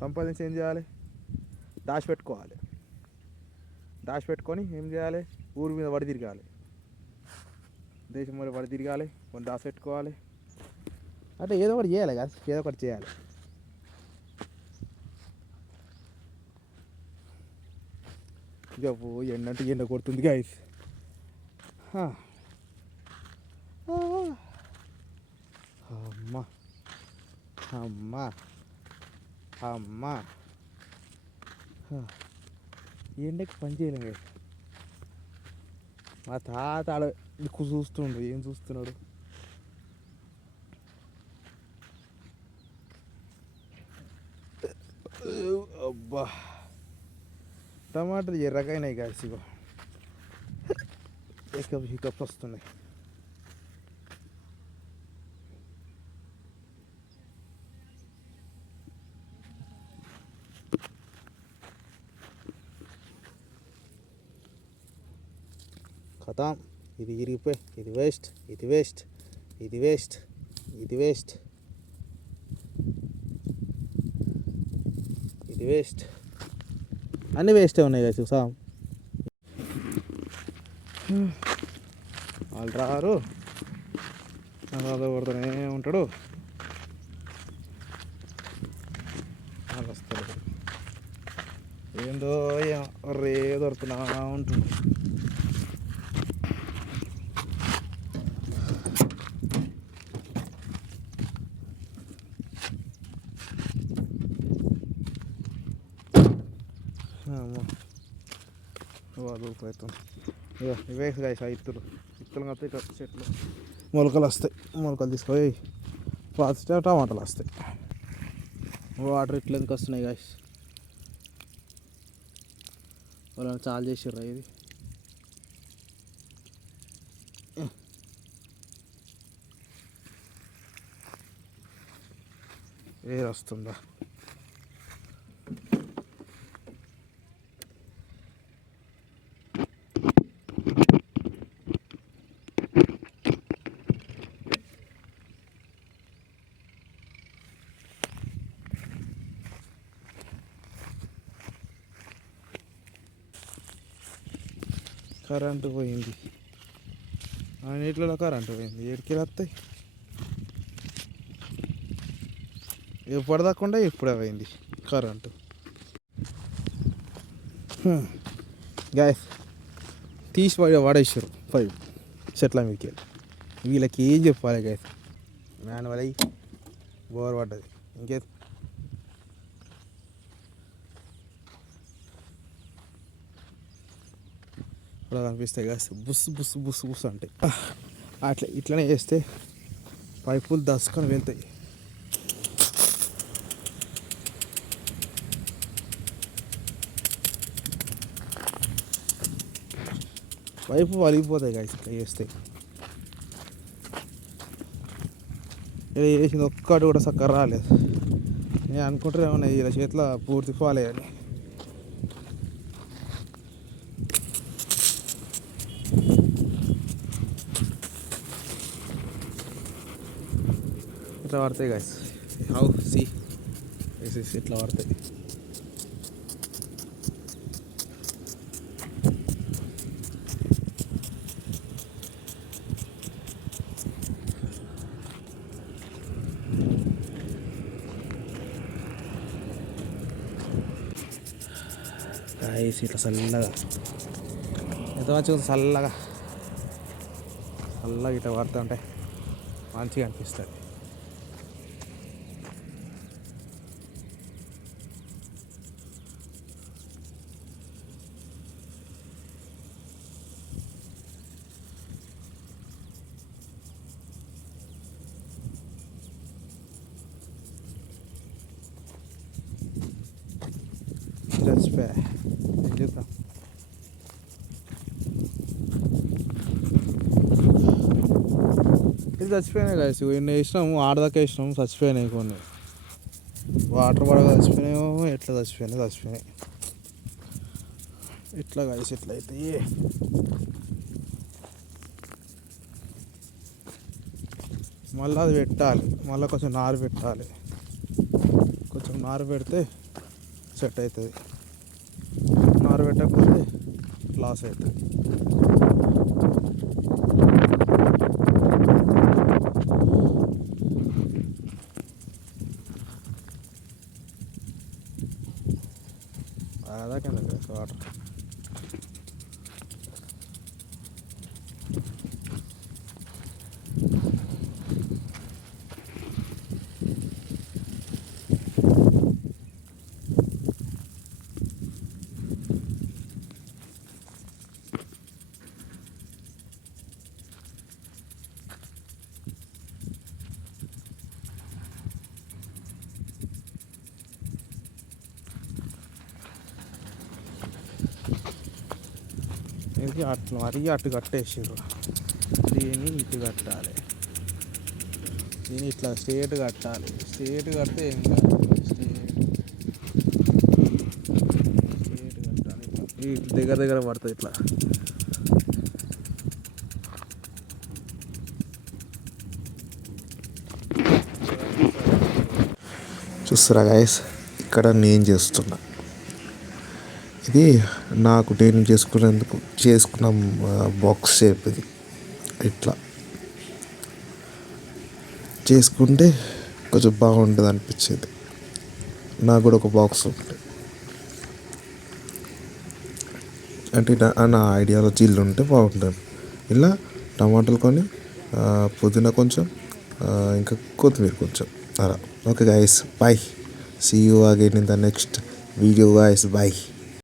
సంపాదించి ఏం చేయాలి? దాచిపెట్టుకోవాలి. దాచిపెట్టుకొని ఏం చేయాలి? ఊరి మీద వడి తిరగాలి, దేశం మీద వడి తిరగాలి, కొన్ని దాచిపెట్టుకోవాలి. అంటే ఏదో ఒకటి చేయాలి కదా, ఏదో ఒకటి చేయాలి. ఇక ఎండంటే ఎండ కొడుతుంది గైస్. అమ్మా అమ్మా అమ్మా ఎండకి పని చేయలేం గైస్. మా తాత ఆడ దిక్కు చూస్తుండు. ఏం చూస్తున్నాడు? అబ్బా టమాటాలు ఎర్రగైనాయి గాయస్. ఇగో హికప్స్ వస్తున్నాయి. ఖతం. ఇది ఇరిగిపోయి, ఇది వేస్ట్, ఇది వేస్ట్, ఇది వేస్ట్, ఇది వేస్ట్, ఇది వేస్ట్, అన్నీ వేస్టే ఉన్నాయి కదా చూసా. వాళ్ళు రారు, అలా కొడుతూనే ఉంటాడు. వాళ్ళు వస్తారు, ఏందో రే దొరుకుతున్నా ఉంటుంది. అవుతుంది. ఇవే గాయస్ ఇత్తులు వస్తాయి, చెట్లు మొలకలు వస్తాయి. మొలకలు తీసుకొని పాతితే టమాటాలు వస్తాయి. వాటర్ ఇట్లా ఎందుకు వస్తున్నాయి గాయస్? వాళ్ళని చాలు చేసిర్రా ఇది. ఏది వస్తుందా? కరెంటు పోయింది. ఆ నీటిలో కరెంటు పోయింది. ఏడికి వస్తాయి? ఎప్పుడు దాకుండా ఇప్పుడే పోయింది కరెంటు. గ్యాస్ తీసి పడేసారు పైపు చెట్ల మీదకి వెళ్ళి. వీళ్ళకి ఏం చెప్పాలి గ్యాస్? మాన్యువల్ అయ్యి బోర్ పడ్డది. ఇంకేం అలా కనిపిస్తాయి గ్యాస్. బుస్ బుస్ బుస్ బుస్ అంటాయి. అట్లా ఇట్లనే చేస్తే పైపులు దసుకొని వెళ్తాయి. పైపు వలిగిపోతాయి గాయస్ ఇట్లా చేస్తే. ఇలా చేసింది ఒక్కటి కూడా చక్కగా రాలేదు. నేను అనుకుంటే ఏమన్నా ఇలా చేతిలో పూర్తి ఫాల్ అయ్యాలి. ఇట్లా పడతాయి గాయస్. హౌ సి ఇట్లా పడతాయి. ఇట్లా చల్లగా ఎంత మంచిగా చల్లగా చల్లగా ఇట్లా పడుతూ ఉంటాయి. మంచిగా అనిపిస్తుంది. చచ్చిపోయా ఏం చేద్దాం. ఇది చచ్చిపోయినాయి కాసి ఎన్ని వేసినాము, ఆడదాకా వేసినాము, చచ్చిపోయినాయి కొన్ని. వాటర్ పడగా చచ్చిపోయినాయేమో, ఎట్లా చచ్చిపోయినాయి. ఇట్లా కలిసి ఇట్లా అవుతాయి. మళ్ళీ అది పెట్టాలి, మళ్ళీ కొంచెం నారు పెట్టాలి. కొంచెం నారు పెడితే సెట్ అవుతుంది, నారు పెట్టకపోతే లాస్ అవుతుంది. అదాకే వాటర్ ఇది అట్లా మరీ అటు కట్టేసారు. దీన్ని ఇటు కట్టాలి, దీన్ని ఇట్లా స్ట్రేట్ కట్టాలి. స్ట్రేట్ కడితే ఏం కాదు, స్ట్రేట్ కట్టాలి. ఈ దగ్గర దగ్గర పడుతుంది ఇట్లా. చూస్తారా గైస్, ఇక్కడ నేను చేస్తున్నా. ఇది నాకు నేను చేసుకున్న బాక్స్ షేప్. ఇది ఇట్లా చేసుకుంటే కొంచెం బాగుంటుంది అనిపించేది. నాకు కూడా ఒక బాక్స్ ఉంటుంది అంటే నా ఐడియాలజీలు ఉంటే బాగుంటుంది. ఇలా టమాటాలు కొని, పుదీనా కొంచెం, ఇంకా కొత్తిమీర కొంచెం అలా. Okay guys, bye. See you again in the next video guys, bye.